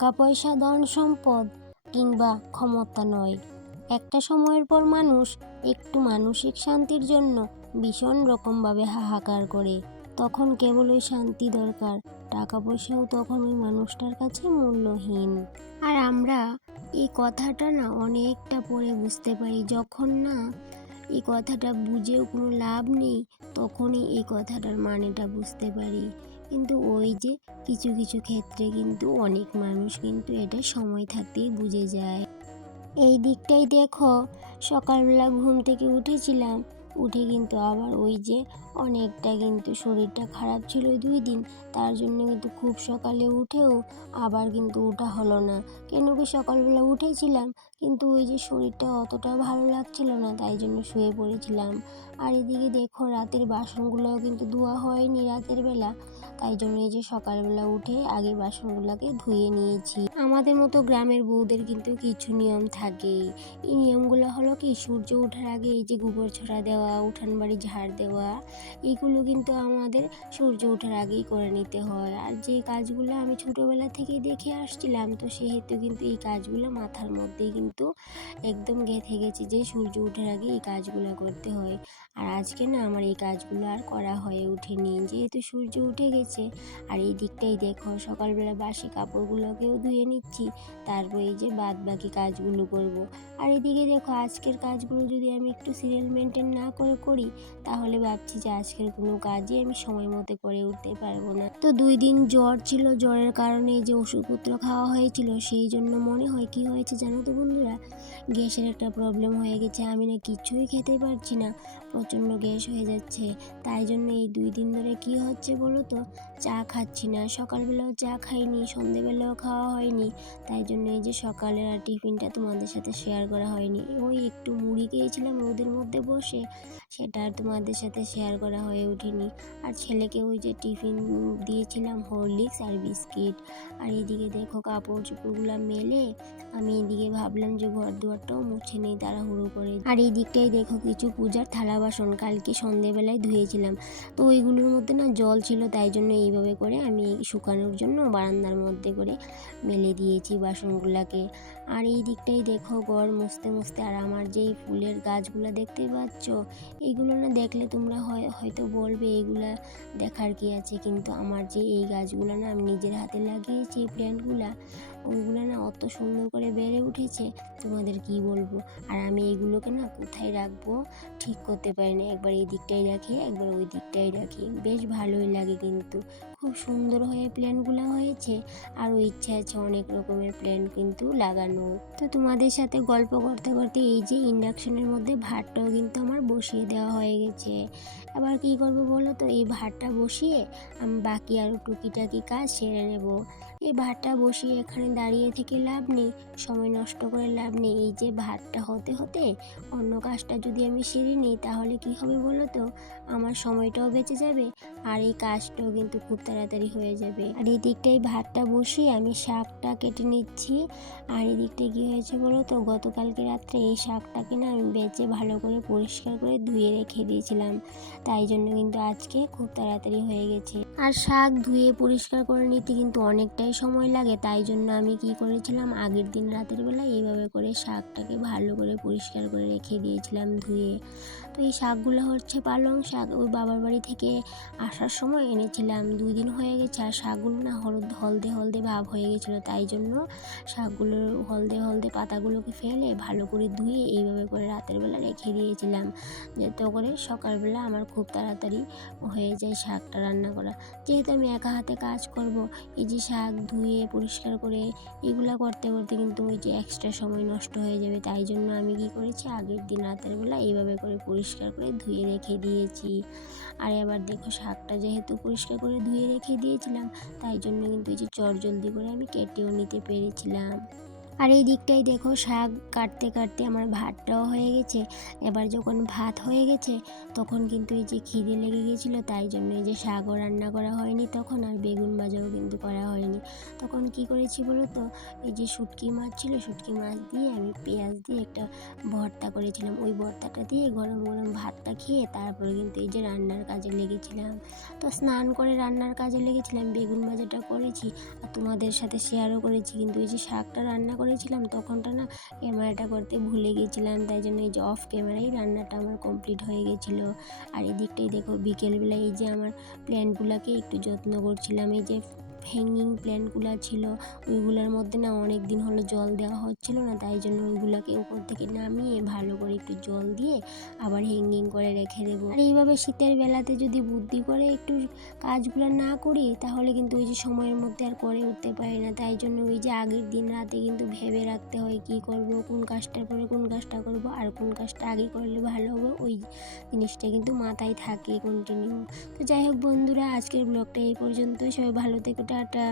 টাকা পয়সা ধন সম্পদ কিংবা ক্ষমতা নয়, একটা সময়ের পর মানুষ একটু মানসিক শান্তির জন্য ভীষণ রকমভাবে হাহাকার করে। তখন কেবল ওই শান্তি দরকার, টাকা পয়সাও তখন ওই মানুষটার কাছে মূল্যহীন। আর আমরা এই কথাটা না অনেকটা পরে বুঝতে পারি, যখন না এই কথাটা বুঝেও কোনো লাভ নেই, তখনই এই কথাটার মানেটা বুঝতে পারি। কিন্তু ওই যে কিছু কিছু ক্ষেত্রে কিন্তু অনেক মানুষ কিন্তু এটা সময় থাকতেই বুঝে যায়। এই দিকটাই দেখো, সকালবেলা ঘুম থেকে উঠেছিলাম, উঠে কিন্তু আবার ওই যে অনেকটা কিন্তু শরীরটা খারাপ ছিল 2 দিন, তার জন্য কিন্তু খুব সকালে উঠেও আবার কিন্তু ওঠা হলো না। কেন কি সকালবেলা উঠেছিলাম কিন্তু ওই যে শরীরটা অতটা ভালো লাগছিল না, তাই জন্য শুয়ে পড়েছিলাম। আর এদিকে দেখো রাতের বাসনগুলোও কিন্তু ধোয়া হয়নি রাতের বেলা, তাই জন্য এই যে সকালবেলা উঠে আগে বাসনগুলোকে ধুয়ে নিয়েছি। আমাদের মতো গ্রামের বউদের কিন্তু কিছু নিয়ম থাকে। এই নিয়মগুলো হলো কি, সূর্য ওঠার আগে এই যে গোবর ছড়া দেওয়া, উঠান বাড়ি ঝাড় দেওয়া, এইগুলো কিন্তু আমাদের সূর্য ওঠার আগেই করে নিতে হয়। আর যে কাজগুলো আমি ছোটোবেলা থেকেই দেখে আসছিলাম, তো সেহেতু কিন্তু এই কাজগুলো মাথার মধ্যেই কিন্তু একদম গেঁথে গেছে যে সূর্য ওঠার আগে এই কাজগুলো করতে হয়। আর আজকে না আমার এই কাজগুলো আর করা হয়ে ওঠেনি, যেহেতু সূর্য উঠে গেছে। আর এই দিকটাই দেখো, সকালবেলা বাসি কাপড়গুলোকেও ধুয়ে নিচ্ছি, তারপর এই যে বাদ বাকি কাজগুলো করব। আর এদিকে দেখো আজকের কাজগুলো যদি আমি একটু সিরিয়াল মেনটেন না করে করি, তাহলে ভাবছি যে আজকের কোনো কাজই আমি সময় মতো করে উঠতে পারবো না। তো 2 দিন জ্বর ছিল, জ্বরের কারণে যে ওষুধপত্র খাওয়া হয়েছিল, সেই জন্য মনে হয় কি হয়েছে জানো তো বন্ধুরা, গ্যাসের একটা প্রবলেম হয়ে গেছে। আমি না কিছুই খেতে পারছি না, প্রচণ্ড গ্যাস হয়ে যাচ্ছে। তাই জন্য এই 2 দিন ধরে কি হচ্ছে বলো তো, চা খাচ্ছি না, সকালবেলাও চা খাইনি, সন্ধেবেলাও খাওয়া হয়নি। তাই জন্য এই যে সকালের আর টিফিনটা তোমাদের সাথে শেয়ার করা হয়নি। ওই একটু মুড়ি খেয়েছিলাম রোদের মধ্যে বসে, সেটা আর তোমাদের সাথে শেয়ার করা হয়ে ওঠেনি। আর ছেলেকে ওই যে টিফিন দিয়েছিলাম হরলিক্স আর বিস্কিট। আর এদিকে দেখো কাপড় চোপড়গুলো মেলে আমি এদিকে ভাবলাম যে ঘর দুয়ারটাও মুছে নেই তাড়াহুড়ো করে। আর এই দিকটাই দেখো কিছু পূজার থালা বাসন কালকে সন্ধেবেলায় ধুয়েছিলাম, তো ওইগুলোর মধ্যে না জল ছিল, তাই জন্য এইভাবে করে আমি শুকানোর জন্য বারান্দার মধ্যে করে মেলে দিয়েছি বাসনগুলোকে। আর এই দিকটাই দেখো ঘর মুছতে মুছতে, আর আমার যেই ফুলের গাছগুলো দেখতে পাচ্ছ, এইগুলো না দেখলে তোমরা হয়তো বলবে এইগুলা দেখার কি আছে, কিন্তু আমার যে এই গাছগুলো না আমি নিজের হাতে লাগিয়েছি, এই প্ল্যান্টগুলা, ওইগুলো না অত সুন্দর করে বেড়ে উঠেছে তোমাদের কি বলবো। আর আমি এগুলোকে না কোথায় রাখবো ঠিক করতে পারি না, একবার এই দিকটাই রাখি একবার ওই দিকটাই রাখি, বেশ ভালোই লাগে, কিন্তু খুব সুন্দর হয়ে প্ল্যান্টগুলো হয়েছে। আরও ইচ্ছা আছে অনেক রকমের প্ল্যান্ট কিন্তু লাগানো। তো তোমাদের সাথে গল্প করতে করতে এই যে ইন্ডাকশনের মধ্যে ভাতটাও কিন্তু আমার বসিয়ে দেওয়া হয়ে গেছে। এবার কি করবো বলো তো, এই ভাতটা বসিয়ে আমি বাকি আরও টুকিটাকি কাজ সেরে নেব। এই ভাতটা বসিয়ে এখানে দাঁড়িয়ে থেকে লাভ নেই, সময় নষ্ট করে লাভ নেই। এই যে ভাতটা হতে হতে অন্য কাজটা যদি আমি সেরে নিই, তাহলে কি হবে বলো তো, আমার সময়টাও বেঁচে যাবে, আর এই কাজটাও কিন্তু খুব তাড়াতাড়ি হয়ে যাবে। আর এই দিকটাই ভাতটা বসিয়ে আমি শাকটা কেটে নিচ্ছি। আর এই দিকটায় কী হয়েছে বলো তো, গতকালকে রাত্রে এই শাকটাকে না আমি বেঁচে ভালো করে পরিষ্কার করে ধুয়ে রেখে দিয়েছিলাম, তাই জন্য কিন্তু আজকে খুব তাড়াতাড়ি হয়ে গেছে। আর শাক ধুয়ে পরিষ্কার করে নিতে কিন্তু অনেকটাই সময় লাগে, তাই জন্য আমি কি করেছিলাম, আগের দিন রাতের বেলা এইভাবে করে শাকটাকে ভালো করে পরিষ্কার করে রেখে দিয়েছিলাম ধুয়ে। তো এই শাকগুলো হচ্ছে পালং শাক, ওই বাবার বাড়ি থেকে আসার সময় এনেছিলাম, 2 দিন হয়ে গেছে। আর শাকগুলো না হলদে হলদে ভাব হয়ে গেছিলো, তাই জন্য শাকগুলোর হলদে হলদে পাতাগুলোকে ফেলে ভালো করে ধুয়ে এইভাবে করে রাতের বেলা রেখে দিয়েছিলাম, যাতে করে সকালবেলা আমার খুব তাড়াতাড়ি হয়ে যায় শাকটা রান্না করা। যেহেতু আমি একা হাতে কাজ করব, এই যে শাক ধুয়ে পরিষ্কার করে এগুলা করতে করতে কিন্তু ওই যে এক্সট্রা সময় নষ্ট হয়ে যাবে, তাই জন্য আমি কি করেছি, আগের দিন রাতের বেলা এইভাবে করে পরিষ্কার করে ধুয়ে রেখে দিয়েছি। আর এবার দেখো শাকটা যেহেতু পরিষ্কার করে ধুয়ে রেখে দিয়েছিলাম, তাই জন্য কিন্তু এই যে চটজলদি করে আমি কেটেও নিতে পেরেছিলাম। আর এই দিকটাই দেখো শাক কাটতে কাটতে আমার ভাতটাও হয়ে গেছে। এবার যখন ভাত হয়ে গেছে তখন কিন্তু এই যে খিদে লেগে গেছিলো, তাই জন্য এই যে শাকও রান্না করা হয়নি তখন, আর বেগুন ভাজাও কিন্তু করা হয়নি। তখন কি করেছি বলো তো, এই যে শুটকি মাছ ছিল, শুটকি মাছ দিয়ে আমি পেঁয়াজ দিয়ে একটা ভর্তা করেছিলাম। ওই ভর্তাটা দিয়ে গরম গরম ভাতটা খেয়ে তারপরে কিন্তু এই যে রান্নার কাজে লেগেছিলাম। তো স্নান করে রান্নার কাজে লেগেছিলাম, বেগুন ভাজাটা করেছি আর তোমাদের সাথে শেয়ারও করেছি। কিন্তু এই যে শাকটা রান্না করেছিলাম তখনটা না ক্যামেরাটা করতে ভুলে গেছিলাম, তাই জন্য এই যে অফ ক্যামেরাই রান্নাটা আমার কমপ্লিট হয়ে গেছিলো। আর এদিকটাই দেখো বিকেলবেলায় এই যে আমার প্ল্যান্টগুলোকে একটু যত্ন করছিলাম। এই যে হ্যাঙ্গিং প্ল্যান্টগুলো ছিল ওইগুলোর মধ্যে না অনেক দিন হলো জল দেওয়া হচ্ছিল না, তাই জন্য ওইগুলোকে উপর থেকে নামিয়ে ভালো করে একটু জল দিয়ে আবার হ্যাঙ্গিং করে রেখে দেবো। আর এইভাবে শীতের বেলাতে যদি বুদ্ধি করে একটু কাজগুলো না করি তাহলে কিন্তু ওই যে সময়ের মধ্যে আর করে উঠতে পারি না। তাই জন্য ওই যে আগের দিন রাতে কিন্তু ভেবে রাখতে হয় কি করব, কোন কাজটার পরে কোন কাজটা করব আর কোন কাজটা আগে করলে ভালো হবে, ওই জিনিসটা কিন্তু মাথায় থাকে কন্টিনিউ। তো যাই হোক বন্ধুরা, আজকের ব্লগটা এই পর্যন্ত। সবাই ভালো থেকো, টাটা।